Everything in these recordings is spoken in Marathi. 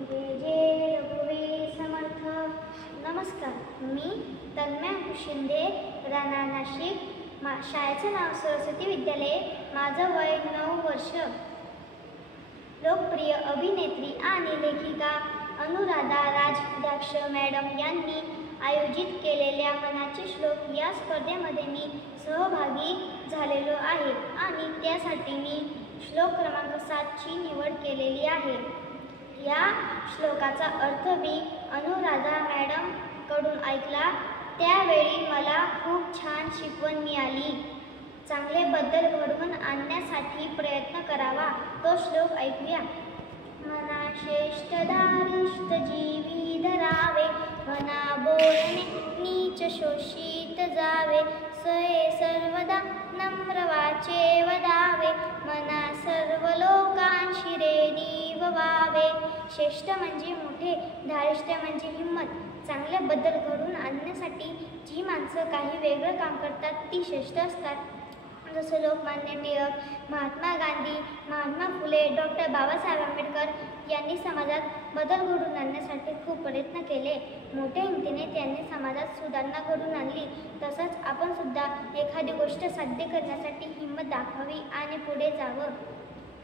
जय जय रघुवीर समर्थ. नमस्कार, मी तन्मय शिंदे, राहणार नाशिक. शाळेचं नाव सरस्वती विद्यालय. माझं वय 9 वर्ष. लोकप्रिय अभिनेत्री आणि लेखिका अनुराधा राजद्राक्ष मॅडम यांनी आयोजित केलेल्या मनाचे श्लोक या स्पर्धेमध्ये मी सहभागी झालेलो आहे आणि त्यासाठी मी श्लोक क्रमांक 7 ची निवड केलेली आहे. या श्लोकाचा अर्थ मी अनुराधा मॅडम कडून ऐकला. त्यावेळी मला खूप छान शिकवण मिळाली. चांगले बदल घडवून आणण्यासाठी प्रयत्न करावा. तो श्लोक ऐकूया. मना श्रेष्ठ दारिष्ट जीवी धरावे, मना बोलणे नीच शोषित जावे, सये सर्वदा नम्र वाचे वदावे, मना सर्व लोकांशी नीव व्हावे. श्रेष्ठ म्हणजे मोठे, धारिष्ट म्हणजे हिंमत. चांगले बदल घडवून आणण्यासाठी जी माणसं काही वेगळं काम करतात ती श्रेष्ठ असतात. जसं लोकमान्य टिळक, महात्मा गांधी, महात्मा फुले, डॉक्टर बाबासाहेब आंबेडकर यांनी समाजात बदल घडवून आणण्यासाठी खूप प्रयत्न केले. मोठ्या हिमतीने त्यांनी समाजात सुधारणा घडवून आणली. तसंच आपण सुद्धा एखादी गोष्ट साध्य करण्यासाठी हिंमत दाखवावी आणि पुढे जावं.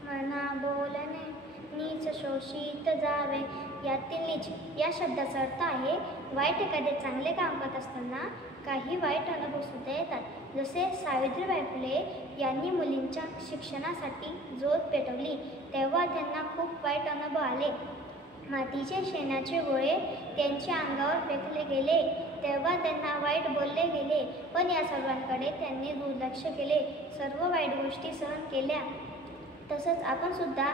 मना बोलणे नीच शोषित जावे. यातील नीच या शब्दाचा अर्थ आहे वाईट. एखादे चांगले काम करत असताना काही वाईट अनुभव सुद्धा येतात. जसे सावित्रीबाई फुले यांनी मुलींच्या शिक्षणासाठी ज्योत पेटवली तेव्हा त्यांना खूप वाईट अनुभव आले. मातीचे शेणाचे गोळे त्यांच्या अंगावर फेकले गेले तेव्हा त्यांना वाईट बोलले गेले. पण या सर्वांकडे त्यांनी दुर्लक्ष केले. सर्व वाईट गोष्टी सहन केल्या. तसंच आपण सुद्धा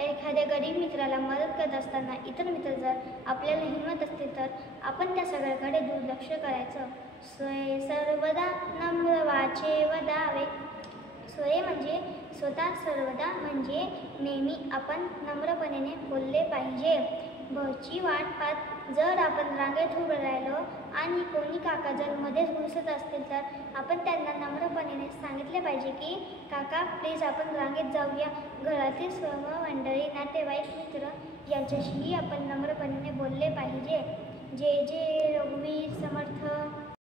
एखाद्या गरीब मित्राला मदत करत असताना इतर मित्र जर आपल्याला हिंमत असतील तर आपण त्या सगळ्याकडे दुर्लक्ष करायचं. स्वये सर्वदा नम्र वाचे वदावे. स्वये म्हणजे स्वतः, सर्वदा म्हणजे नेहमी आपण नम्रपणे बोलले पाहिजे. बसची वाट पाहत जर आपण रांगेत उभं राहिलो आणि कोणी काका जर मध्येच घुसत असतील तर आपण त्यांना नम्रपणे सांगितले पाहिजे की काका प्लीज आपण रांगेत जाऊया. घरातील सर्व मंडळी, नातेवाईक, मित्र यांच्याशीही आपण नम्रपणे बोलले पाहिजे. जय जय रघुवीर समर्थ.